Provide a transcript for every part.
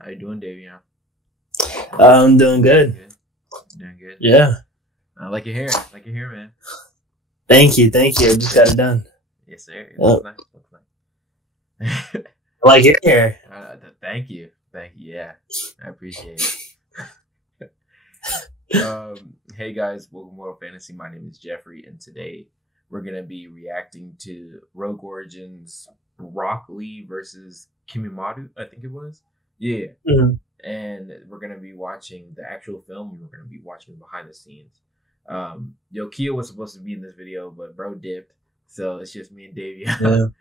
How you doing, Davion? I'm doing good. Doing good. Yeah. I like your hair. Like your hair, man. Thank you. I just got it done. Yes, sir. It looks nice. Looks nice. I like your hair. Thank you. Yeah, I appreciate it. Hey guys, welcome to World Fantasy. My name is Jeffrey, and today we're gonna be reacting to Rogue Origins Rock Lee versus Kimimadu, I think it was. Yeah. Mm-hmm. And we're gonna be watching the actual film, and we're gonna be watching behind the scenes. Kia was supposed to be in this video, but bro dipped, so it's just me and Davion.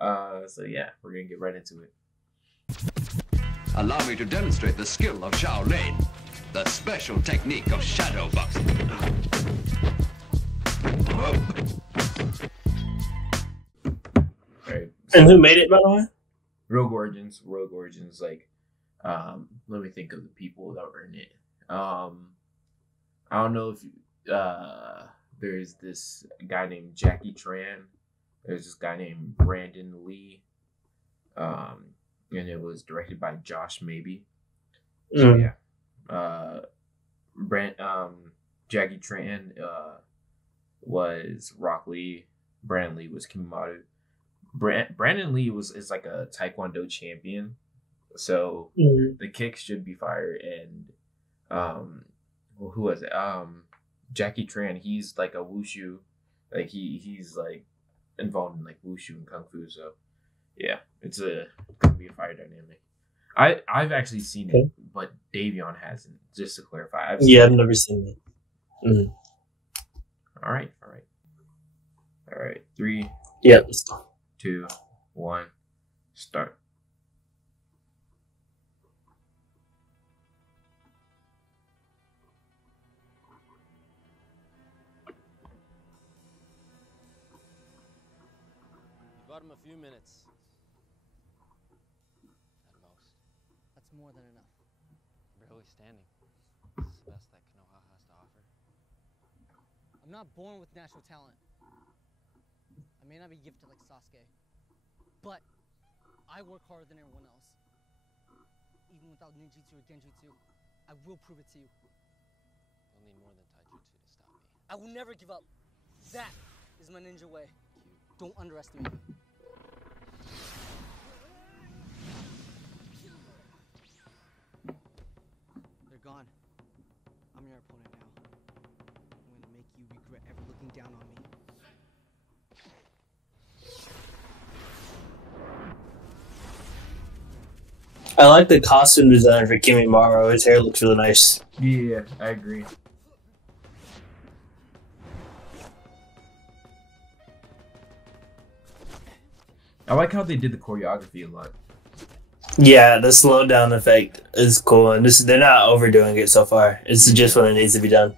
Yeah. So yeah, we're gonna get right into it. Allow me to demonstrate the skill of Shaolin, the special technique of shadow boxing. Right. And who made it, by the way? Rogue Origins, like, let me think of the people that were in it. I don't know if there's this guy named Jackie Tran. There's this guy named Brandon Lee. And it was directed by Josh Maybe. So yeah. Jackie Tran was Rock Lee. Brandon Lee was Kimimadu. Brandon Lee is like a Taekwondo champion, so the kicks should be fire. And who was it? Jackie Tran. He's like a wushu, like he's like involved in like wushu and kung fu. So yeah, it's gonna be a fire dynamic. I've actually seen it, but Davion hasn't. Just to clarify, I've never seen it. All right. 3, Yep. 2, 1, start. Got him a few minutes. At most. That's more than enough. Barely standing. This is the best that Konoha has to offer. I'm not born with natural talent. I may not be gifted like Sasuke, but I work harder than everyone else. Even without ninjutsu or genjutsu, I will prove it to you. You'll need more than taijutsu to stop me. I will never give up. That is my ninja way. Don't underestimate me. They're gone. I'm your opponent now. I'm gonna make you regret ever looking down on me. I like the costume design for Kimimaro. His hair looks really nice. Yeah, I agree. I like how they did the choreography a lot. Yeah, the slowdown effect is cool, and they're not overdoing it so far. It's just when it needs to be done.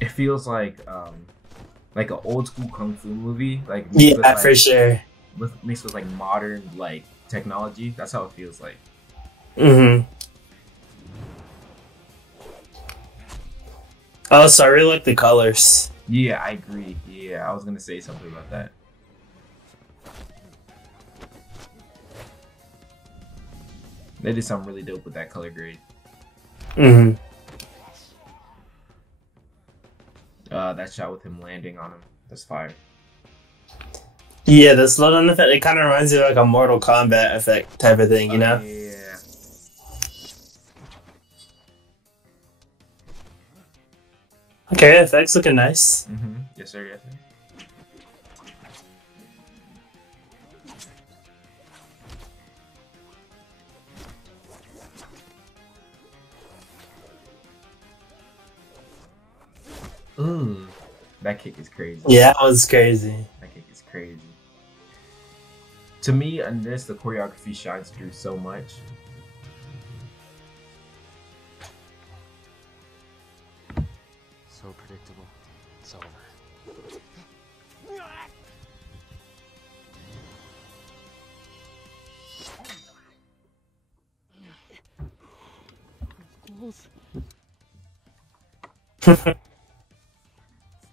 It feels like an old school kung fu movie, like for sure. Mixed with like modern like technology. That's how it feels like. Also, I really like the colors. Yeah, I agree. Yeah, I was gonna say something about that. They did something really dope with that color grade. That shot with him landing on him, that's fire. Yeah, the slowdown effect, it kind of reminds me of like a Mortal Kombat effect type of thing, you know? Yeah. Okay, effects looking nice. Yes, sir. Yes, sir. Ooh, that kick is crazy. Yeah, that was crazy. That kick is crazy. To me, on this, the choreography shines through so much. So predictable. It's over. It's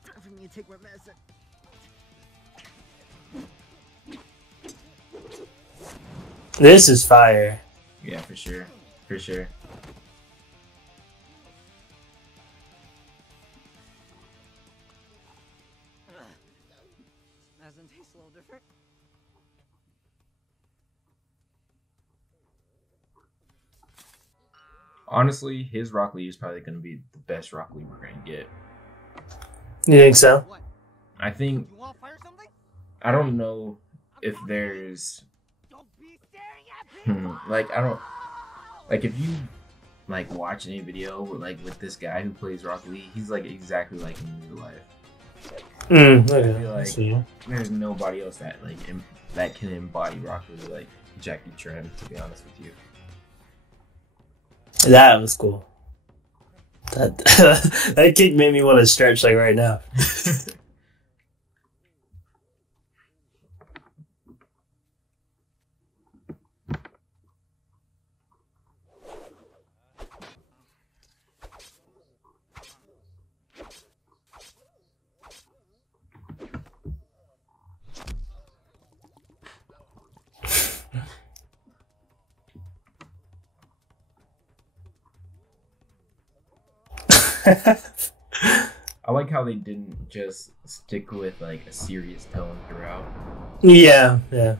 time for me to take my medicine. This is fire. Yeah, for sure. For sure. Doesn't taste a little different. Honestly, his Rock Lee is probably going to be the best Rock Lee we're going to get. You think so? What? I think, You want to fire something? I don't know if there's, Don't be staring at me. like, I don't, like, if you, like, watch any video, like, with this guy who plays Rock Lee, he's, like, exactly like him in real life. Okay. I feel I see. like there's nobody else that, like, that can embody Rock Lee like Jackie Tran, to be honest with you. That was cool. That that kick made me want to stretch like right now. I like how they didn't just stick with like a serious tone throughout. Yeah, yeah.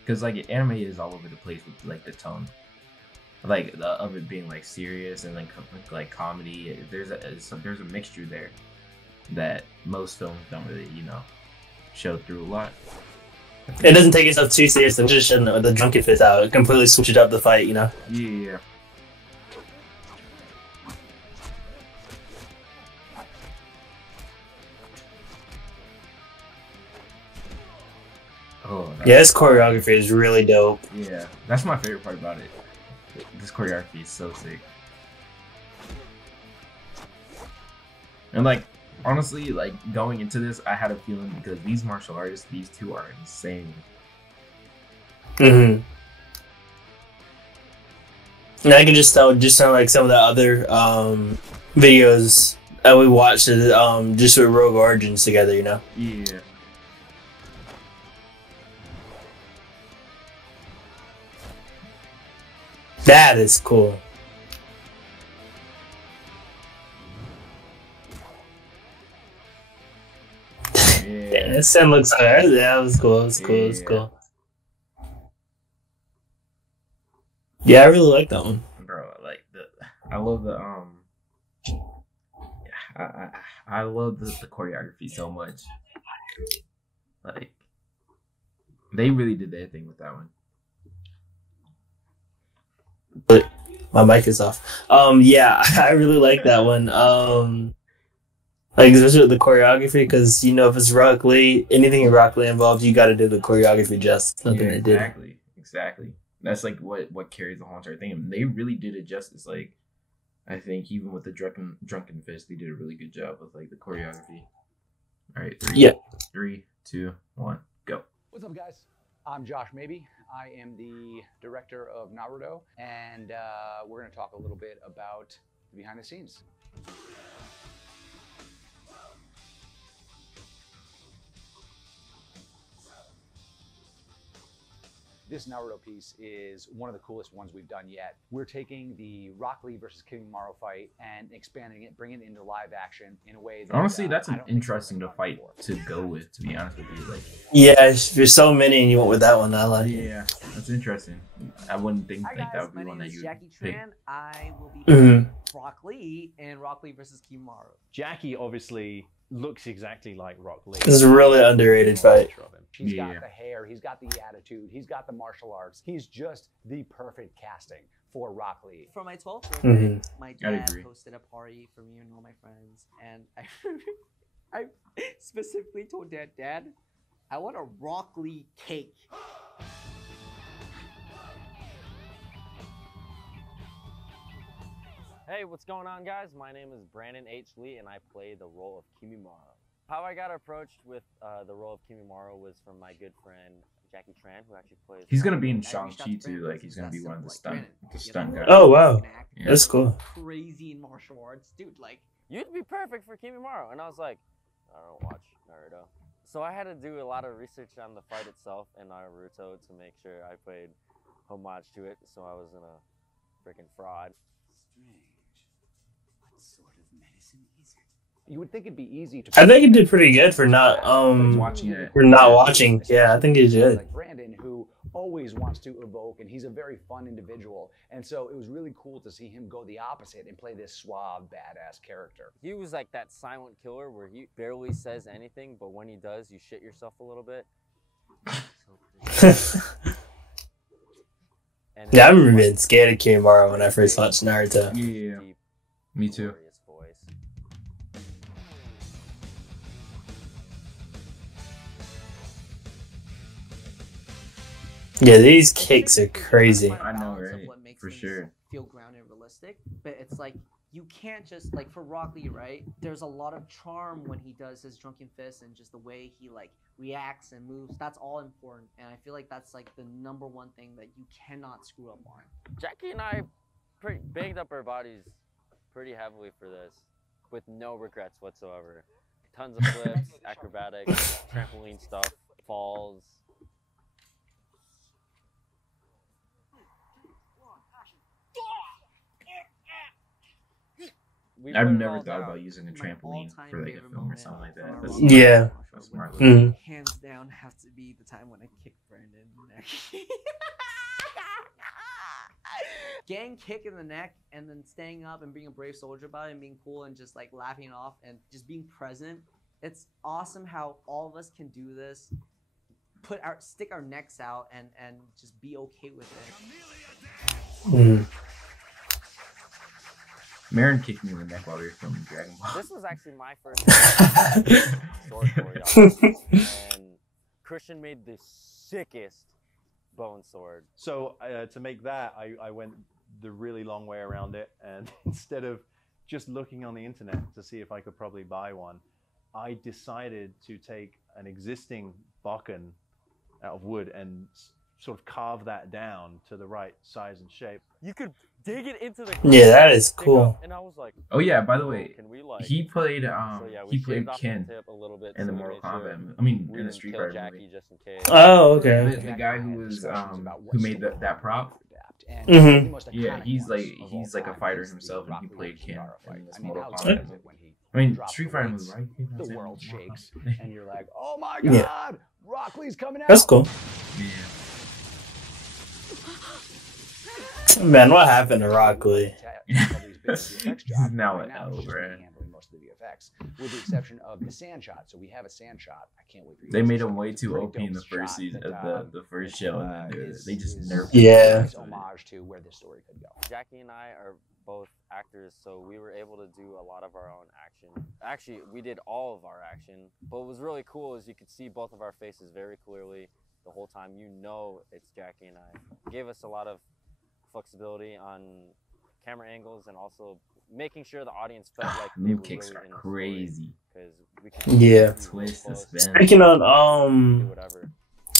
Because like anime is all over the place with like the tone, like of it being like serious and like comedy. There's a mixture there that most films don't really show through a lot. It doesn't take itself too seriously. Just the Drunken fits out. It completely switches up the fight. Yeah. Oh, Yeah, this choreography is really dope. yeah, that's my favorite part about it. This choreography is so sick. And like, honestly, like going into this, I had a feeling because these martial artists, these two are insane. Mm-hmm. And I can just tell, just on like some of the other videos that we watched, just with Rogue Origins together, Yeah. That is cool. Yeah. That scene looks good. That was cool. It was cool. It was Yeah. cool. Yeah, I really like that one. Bro, like I love the I love the choreography so much. Like they really did their thing with that one. But my mic is off. Yeah, I really like that one. Like especially with the choreography, because if it's Rock Lee, anything in Rock Lee involved, you got to do the choreography justice. Nothing Yeah, they did. exactly. That's like what carries the whole entire thing. And they really did it justice. Like I think even with the drunken fist, they did a really good job with like the choreography. All right, three, 2, 1, go. What's up, guys? I'm Josh Maybe. I am the director of Naruto, and we're going to talk a little bit about the behind the scenes. This Naruto piece is one of the coolest ones we've done yet. We're taking the Rock Lee versus Kimimaro fight and expanding it, bringing it into live action in a way that Honestly, that's I an don't think interesting we've to done fight before. to go with. To be honest with you, like Yeah, there's so many, and you went with that one. I like it. yeah, that's interesting. I wouldn't think Hi that guys, would be my one name that is you Jackie would pick. Tran. I will be Mhm. Rock Lee in Rock Lee versus Kimimaro. Jackie obviously looks exactly like Rock Lee. This is a really underrated fight. He's Yeah. got the hair, he's got the attitude, he's got the martial arts. He's just the perfect casting for Rock Lee. For my 12th birthday, my I'd dad agree. hosted a party for me and all my friends, and I specifically told Dad, I want a Rock Lee cake. Hey, what's going on, guys? My name is Brandon H. Lee, and I play the role of Kimimaro. How I got approached with the role of Kimimaro was from my good friend Jackie Tran, who actually plays. He's gonna be in I reached out Shang-Chi to too. Brandon, Like he's gonna be that's one of the simple, like, stunt Brandon, guys. Oh, wow. you can act, Yeah. That's cool. Crazy in martial arts, dude. Like, You'd be perfect for Kimimaro, and I was like, I don't watch Naruto, So I had to do a lot of research on the fight itself and Naruto to make sure I paid homage to it, so I wasn't a freaking fraud. Strange. What sort of medicine is it? You would think it'd be easy to. I think it did pretty good for not watching it. For not watching. Yeah, I think it did. Like Brandon, who always wants to evoke, and he's a very fun individual, and so it was really cool to see him go the opposite and play this suave, badass character. He was like that silent killer where he barely says anything, but when he does, you shit yourself a little bit. Yeah, I remember being scared of Kimimaro when I first watched Naruto. Yeah, me too. Yeah, these kicks are crazy. I know, Balance of right? what makes For things sure. Feel grounded and realistic, but it's like you can't just like for Rock Lee, right? There's a lot of charm when he does his drunken fist and just the way he like reacts and moves. That's all important, and I feel like that's like the #1 thing that you cannot screw up on. Jackie and I pretty banged up our bodies pretty heavily for this, with no regrets whatsoever. Tons of flips, acrobatics, trampoline stuff, falls. I've never thought about using a trampoline for like a film or something like that. That's Yeah. That's smart. Mhm. Hands down, has to be the time when I kicked Brandon in the neck. Getting kick in the neck and then staying up and being a brave soldier about it and being cool and just like laughing it off and just being present. It's awesome how all of us can do this. Stick our necks out and just be okay with it. Mhm. Marin kicked me in the neck while we were filming Dragon Ball. This was actually my first sword choreography, and Christian made the sickest bone sword. So to make that, I went the really long way around it, and instead of just looking on the internet to see if I could probably buy one, I decided to take an existing bokken out of wood and sort of carve that down to the right size and shape. You could dig it into the Yeah, that is cool. and I was like, Oh yeah, by the way, can we like he played so yeah, we he played shaved off the Ken tip a little bit in the so we Mortal made sure Kombat. I mean, we in the didn't Street kill Fighter Jackie movie. just in case. Oh, okay. The guy who was who made that prop. Mhm. Yeah, he's like a fighter himself, and he played Ken in this Mortal how Kombat. does it when he I mean, drops Street the Fighter weights, was right. the world shakes, and you're like, oh my Yeah. god, Rock Lee's coming out. That's cool. Man, what happened to Rock Lee? He's now an L, bruh. Most of the VFX, with the exception of the sand shot. So we have a sand shot. I can't wait for you. They guys made to him see way it. It's too a OP pretty in the dope first shot season, that, the first show, and then they just is nerfed Yeah. nice homage to where this story could go. Jackie and I are both actors, so we were able to do a lot of our own action. Actually, we did all of our action. But what was really cool is you could see both of our faces very clearly the whole time. You know it's Jackie and I. It gave us a lot of flexibility on camera angles and also making sure the audience felt like they New were kicks really are in the crazy. Because we could Yeah. Twist, close, suspense. Speaking on do whatever.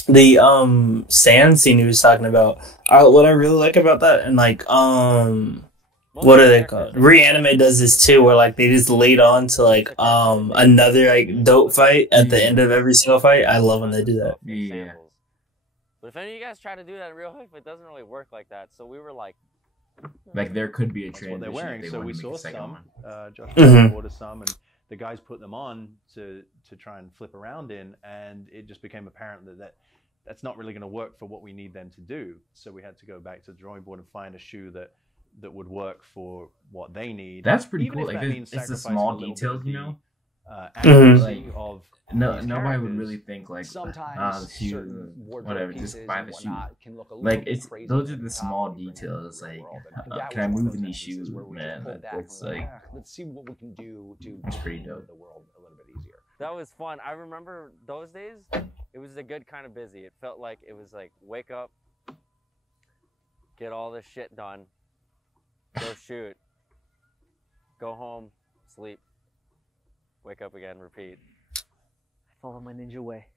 the sand scene he was talking about, what I really like about that, and like what are they called? Reanimate does this too, where like they just laid on to like another like dope fight at the end of every single fight. I love when they do that. Yeah. But if any of you guys try to do that in real life, it doesn't really work like that. So we were like, Like there could be a That's transition. what they're wearing. if they So wanted we to make saw a second some. one. Josh Mhm. ordered some, and the guys put them on to try and flip around in, and it just became apparent that's not really going to work for what we need them to do. So we had to go back to the drawing board and find a shoe that would work for what they need. That's pretty Even cool. if Like that it's means the sacrificing small a little bit details, of you the, know. accuracy Like, of No, these nobody would characters. really think like, Sometimes the shoe, certain wardrobe whatever, pieces just buy and the shoe. whatnot can look a little Like bit it's crazy those are over the top small when you bring it details. into the Like, world. And that can I was one move of in those these instances shoes, where we just man? pulled back It's and we're like let's see what we can do to It's pretty make dope. the world a little bit easier. that was fun. I remember those days. It was a good kind of busy. It felt like it was like wake up, get all this shit done, go shoot, go home, sleep, wake up again, repeat. Follow my ninja way.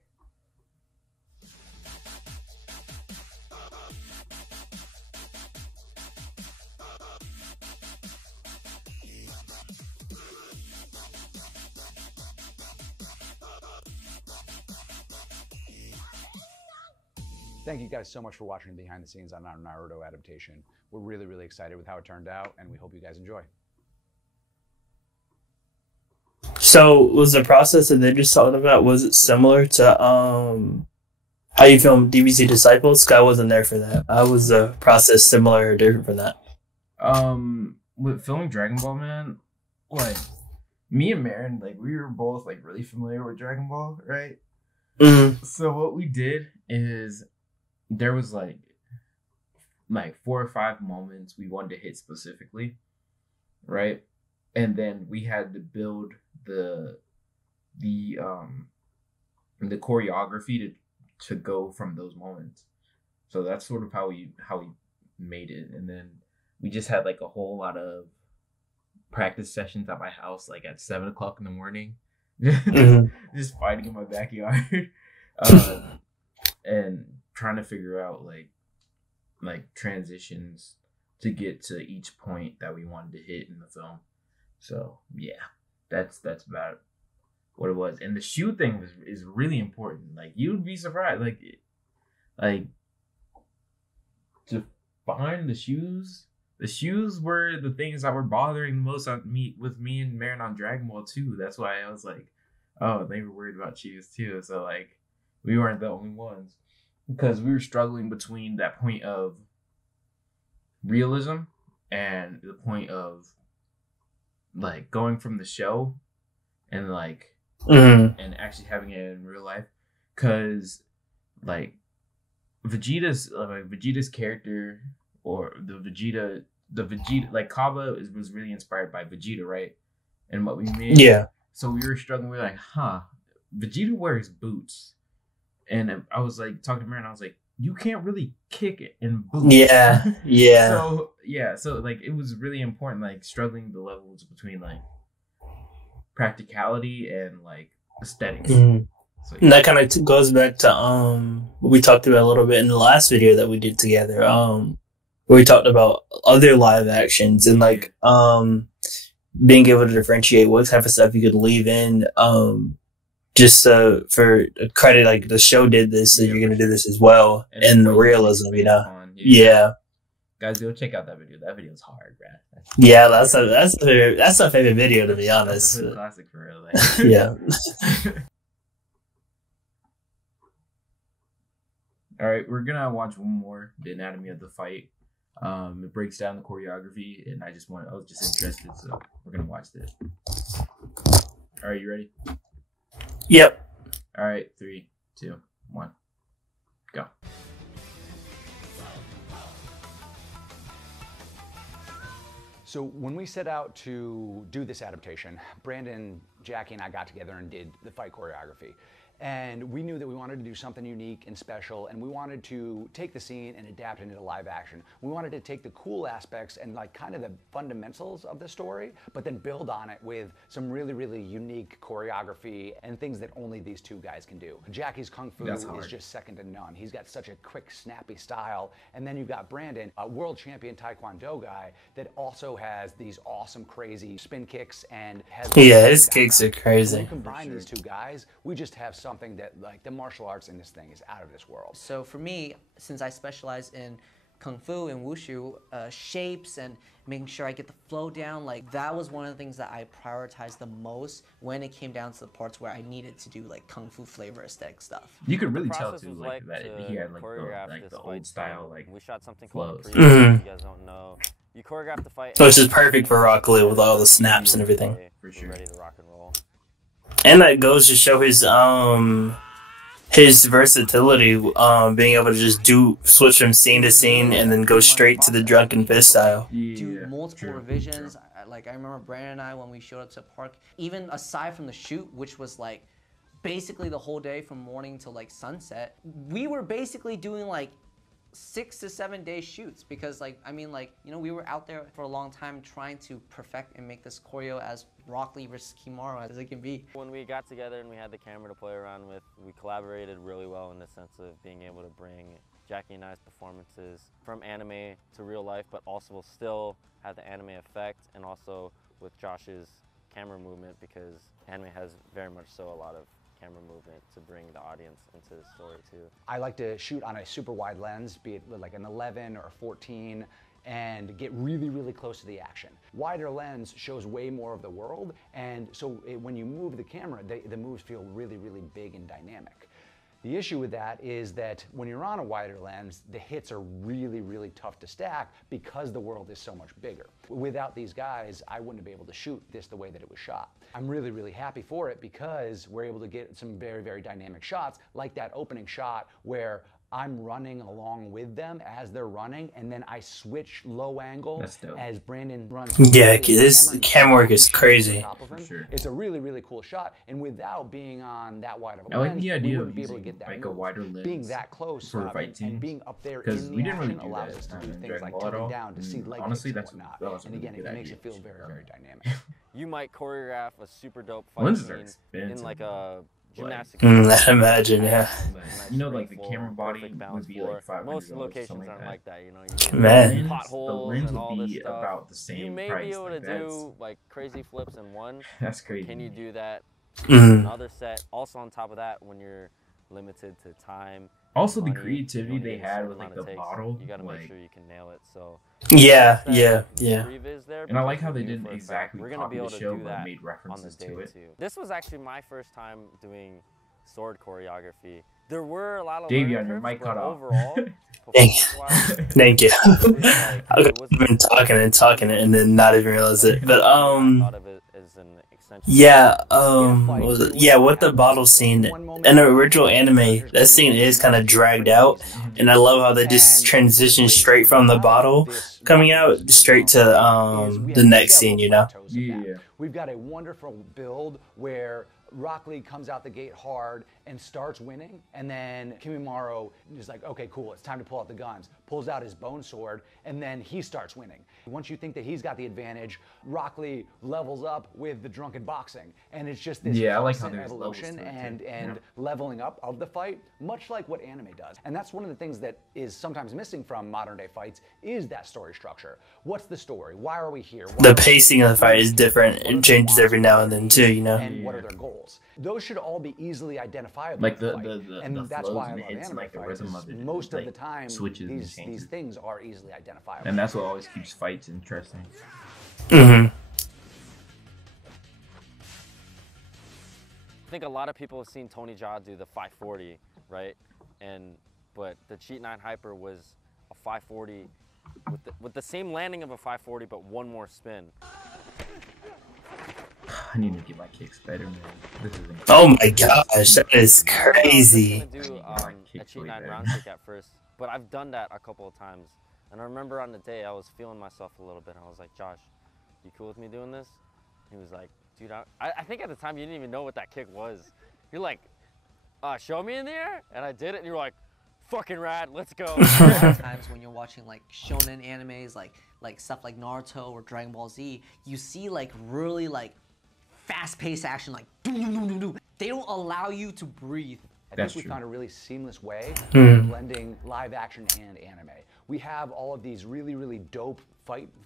Thank you guys so much for watching behind the scenes on our Naruto adaptation. We're really, really excited with how it turned out, and we hope you guys enjoy. So was the process that they just talked about, was it similar to how you filmed DBZ Disciples? 'Cause I wasn't there for that. How was the process similar or different from that? With filming Dragon Ball, man, like me and Marin, like we were both like really familiar with Dragon Ball, right? Mm-hmm. So what we did is there was like 4 or 5 moments we wanted to hit specifically, right? And then we had to build the choreography to go from those moments. So that's sort of how we made it. And then we just had like a whole lot of practice sessions at my house, like at 7 o'clock in the morning, just fighting in my backyard, and trying to figure out like transitions to get to each point that we wanted to hit in the film. So yeah, that's about what it was. And the shoe thing is really important. Like you'd be surprised, like to find the shoes. The shoes were the things that were bothering the most on me and Marin on Dragon Ball 2. That's why I was like, oh, they were worried about shoes too. So like we weren't the only ones, because we were struggling between that point of realism and the point of like going from the show and like and actually having it in real life. Cause like Vegeta's character, or the Vegeta like Kaba was really inspired by Vegeta, right? And what we made. Yeah. So we were struggling. We were like, Vegeta wears boots. And I was like talking to Marin, I was like, you can't really kick it in boots. Yeah. Yeah. So like it was really important, like struggling the levels between like practicality and like aesthetics. Mm-hmm. So, yeah. And that kind of goes back to what we talked about a little bit in the last video that we did together. Where we talked about other live actions and like being able to differentiate what type of stuff you could leave in. Just for credit, like the show did this, so you're gonna do this as well, and the realism, you know. Yeah. Guys, go check out that video. That video's hard, man. Yeah, that's a favorite video, to be honest. That's a classic for real. Like. Yeah. All right, we're gonna watch one more, The Anatomy of the Fight. It breaks down the choreography, and I was just interested, so we're gonna watch this. All right, you ready? Yep. All right, 3, 2, 1, go. So when we set out to do this adaptation, Brandon, Jackie, and I got together and did the fight choreography. And we knew that we wanted to do something unique and special, and we wanted to take the scene and adapt it into live action. We wanted to take the cool aspects and like kind of the fundamentals of the story, but then build on it with some really, really unique choreography and things that only these two guys can do. Jackie's Kung Fu is just second to none. He's got such a quick, snappy style. And then you've got Brandon, a world champion Taekwondo guy that also has these awesome, crazy spin kicks and has... Yeah, his kicks are crazy. When you combine these two guys, we just have something that, like, the martial arts in this thing is out of this world. So for me, since I specialize in Kung Fu and Wushu, shapes and making sure I get the flow down, like that was one of the things that I prioritized the most when it came down to the parts where I needed to do like Kung Fu flavor aesthetic stuff. You could really tell too, like that he had like the old style, like we shot something flows. Called you guys don't know. You choreographed the fight. So it's just perfect for Rock Lee with all the snaps and everything. For sure. Ready to rock and roll. And that goes to show his versatility, being able to just switch from scene to scene and then go straight to the Drunken fist style. Do multiple revisions. Like I remember Brandon and I when we showed up to park, even aside from the shoot, which was like basically the whole day from morning to like sunset, we were basically doing like 6 to 7 day shoots because like, I mean like, you know, we were out there for a long time trying to perfect and make this choreo as Rock Lee versus Kimaru as it can be. When we got together and we had the camera to play around with, we collaborated really well in the sense of being able to bring Jackie and I's performances from anime to real life, but also still have the anime effect, and also with Josh's camera movement, because anime has very much so a lot of camera movement to bring the audience into the story too. I like to shoot on a super wide lens, be it like an 11 or a 14, and get really, really close to the action. Wider lens shows way more of the world, and so when you move the camera, the moves feel really, really big and dynamic. The issue with that is that when you're on a wider lens, the hits are really, really tough to stack because the world is so much bigger. Without these guys, I wouldn't be able to shoot this the way that it was shot. I'm really, really happy for it because we're able to get some very, very dynamic shots, like that opening shot where I'm running along with them as they're running, and then I switch low angle as Brandon runs. Yeah, this camera work is crazy. For sure. It's a really, really cool shot, and without being on that wide of a I like lens, the idea we of wouldn't be able to using get that like a move. wider lens Being that close for fight and teams, being up there because in we the didn't really action do allows that us to do in things Dragon like Ball at tilting all. down to see leg Honestly, kicks that and was whatnot. a And again, really it good makes it idea. feel very, very dynamic. You might choreograph a super dope fight Lenses are scene expensive. in like a gymnastic. I imagine, yeah. You know, like the camera body would be like $500. Most locations something aren't like like that, you know. You get Man. potholes the lens and all would this be stuff. about the same You may price. be able like, to do like crazy flips in one. That's crazy. Can you do that? Mhm. Another set. Also on top of that, when you're limited to time. Also, the money, creativity you only they get a had certain with like amount the of takes, bottle, you gotta like, make sure you can nail it. So Yeah, that yeah. previs there, and I like because how we they knew didn't for a fact exactly we're gonna copy be able the to show, do but that made on the references day to it. too. This was actually my first time doing sword choreography. There were a lot of Davey, learning on your curves, mic but cut off. overall, Thank performance-wise, Thank you. it was I've been talking and then not even realize it. But I thought of it as an extension. yeah, what was it? Yeah, with the bottle scene in the original anime, that scene is kind of dragged out, and I love how they just transition straight from the bottle coming out straight to the next scene. You know? Yeah. We've got a wonderful build where Rock Lee comes out the gate hard and starts winning, and then Kimimaro is like, okay, cool, it's time to pull out the guns. Pulls out his bone sword, and then he starts winning. Once you think that he's got the advantage, Rock Lee levels up with the drunken boxing, and it's just this Yeah, I like how constant there's levels evolution to it, and too. Yeah. leveling up of the fight, much like what anime does. And that's one of the things that is sometimes missing from modern day fights is that story structure. What's the story? Why are we here? Why The are we pacing doing of the fight is different. What are It the changes every now and monsters then too. You know? and what are their goals? Those should all be easily identifiable. Like in a the- fight. the- and the that's flows why I and love hits, anime like the fights. rhythm of it, Most of like, the time, switches and these changes. things are easily identifiable. And that's what always keeps fights interesting. Mm-hmm. I think a lot of people have seen Tony Jaa do the 540, right? But the Cheat 9 Hyper was a 540 with the same landing of a 540, but one more spin. I need to get my kicks better, man. This is Oh my gosh, that is crazy. I was gonna do a Cheat 9 round kick at first, but I've done that a couple of times. And I remember on the day I was feeling myself a little bit. I was like, Josh, you cool with me doing this? He was like, dude, I think at the time you didn't even know what that kick was. You're like, show me in the air? And I did it, and you're like, fucking rad, let's go. A lot of times when you're watching like shonen animes, like stuff like Naruto or Dragon Ball Z, you see like really like fast-paced action, like doo-doo-doo-doo-doo. They don't allow you to breathe. I That's think we true. found a really seamless way Hmm. of blending live action and anime. We have all of these really, really dope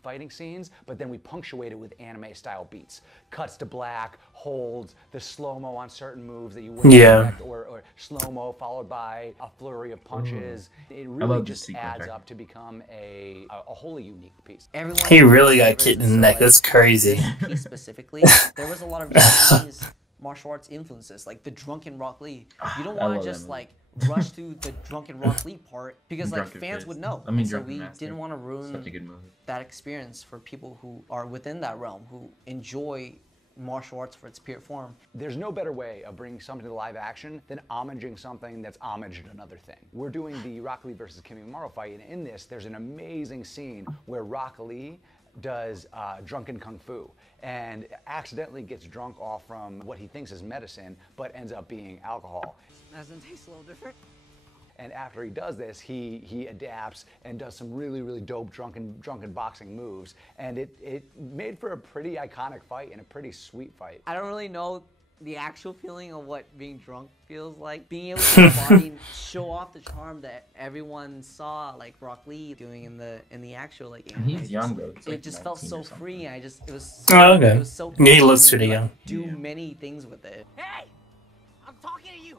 fighting scenes, but then we punctuate it with anime-style beats. Cuts to black, holds, the slow-mo on certain moves that you wouldn't Yeah. expect, or slow-mo followed by a flurry of punches. It love really this just sequence, adds actually. up to become a wholly unique piece. Everyone He really got favors kicked in the so, neck. like, That's crazy. this piece specifically, there was a lot of Japanese martial arts influences, like the Drunken Rock Lee. You don't I want love to that just movie. like rush to the Drunken Rock Lee part because like Drunken fans Fist. would know. I mean, And so Drunken we Master. didn't want to ruin Such a good movie. that experience for people who are within that realm, who enjoy martial arts for its pure form. There's no better way of bringing something to live action than homaging something that's homaged another thing. We're doing the Rock Lee versus Kimimaro fight, and in this, there's an amazing scene where Rock Lee does drunken kung fu and accidentally gets drunk off from what he thinks is medicine, but ends up being alcohol. Doesn't taste a little different. And after he does this, he adapts and does some really, really dope drunken boxing moves. And it made for a pretty iconic fight and a pretty sweet fight. I don't really know the actual feeling of what being drunk feels like. Being able to embody and show off the charm that everyone saw, like Rock Lee doing in the actual like anime. He's young though. It's It like just felt 19 so or something. free. And it was. Oh, okay. It was so. Yeah, he cool looks to, pretty like, young. Do Yeah. many things with it. Hey, I'm talking to you.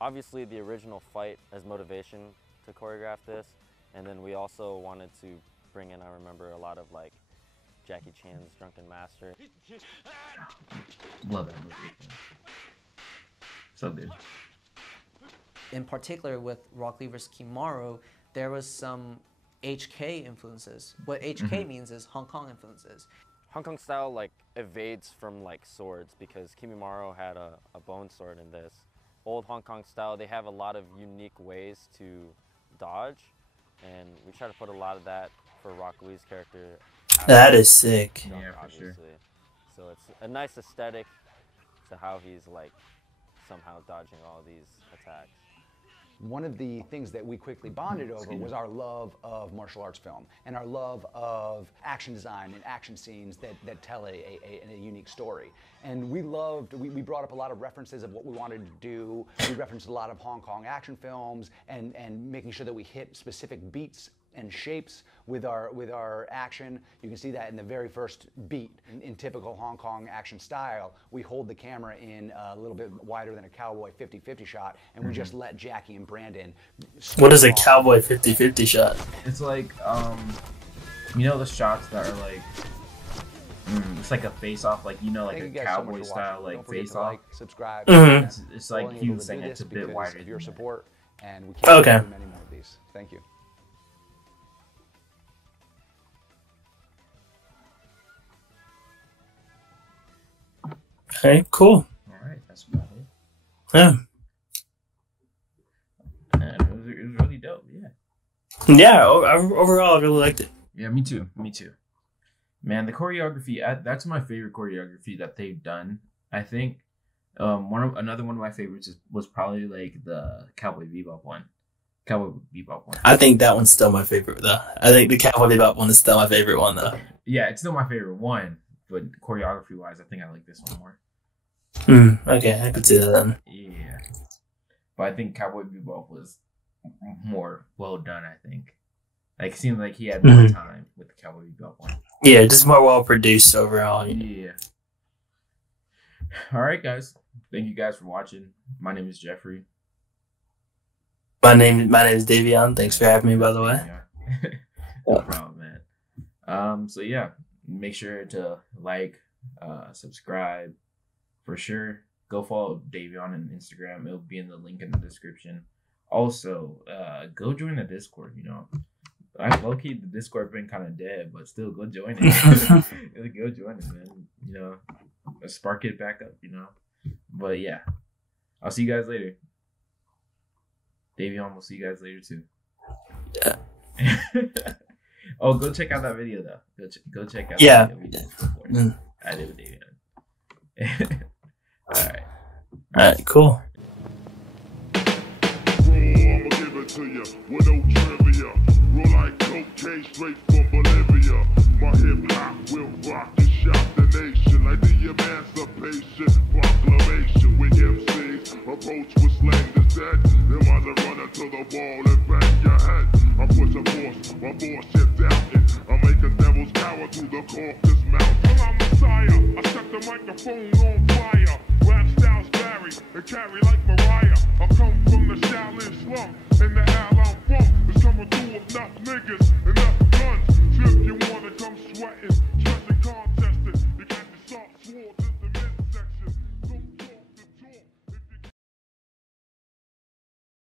Obviously, the original fight as motivation to choreograph this, and then we also wanted to bring in, I remember, a lot of like Jackie Chan's Drunken Master. Love that movie. So good. In particular with Rock Lee vs. Kimaro, there was some HK influences. What HK means is Hong Kong influences. Hong Kong style like evades from like swords because Kimimaro had a bone sword in this. Old Hong Kong style, they have a lot of unique ways to dodge, and we try to put a lot of that for Rock Lee's character. That is sick. Yeah, for sure. So it's a nice aesthetic to how he's like somehow dodging all these attacks. One of the things that we quickly bonded over was our love of martial arts film and our love of action design and action scenes that tell a unique story. And we brought up a lot of references of what we wanted to do. We referenced a lot of Hong Kong action films and making sure that we hit specific beats and shapes with our action. You can see that in the very first beat. In typical Hong Kong action style, we hold the camera in a little bit wider than a cowboy 50-50 shot, and we just let Jackie and Brandon. What is a cowboy 50-50 shot? It's like, you know the shots that are like, it's like a face-off, like, you know, like a cowboy style, like face-off. Like, subscribe. It's like he was saying it's a bit wider of your than that. support, and we can't do many more of these. Thank you. Okay, cool. Alright, that's about it. Yeah. And it was really dope, yeah. Yeah, overall I really liked it. Yeah, me too. Man, the choreography, that's my favorite choreography that they've done. I think another one of my favorites was probably like the Cowboy Bebop one. I think that one's still my favorite though. I think the Cowboy Bebop one is still my favorite one though. Yeah, it's still my favorite one, but choreography wise, I think I like this one more. Okay, I could see that then. Yeah. But I think Cowboy Bebop was more well done, I think. Like, it seemed like he had more time with the Cowboy Bebop one. Yeah, just more well produced overall. Yeah. Alright, guys. Thank you guys for watching. My name is Jeffrey. My name is Davion. Thanks for having me, by the way. No problem, man. So yeah, make sure to like, subscribe. For sure, go follow Davion on Instagram. It'll be in the link in the description. Also, go join the Discord. You know, low-key the Discord been kind of dead, but still go join it. Go join it, man. You know, spark it back up. You know, but yeah, I'll see you guys later. Davion will see you guys later too. Yeah. Oh, go check out that video though. Go check out. Yeah. That video we did before. I did with Davion. Alright, cool. I'ma give it to you with no trivia. Roll like cocaine straight from Bolivia. My hip hop will rock and shock the nation like the Emancipation Proclamation. With MCs approach with slang is dead. They wanna run into the wall and bang your head. I push a force, my boss shit down it. I make a devil's cower to the core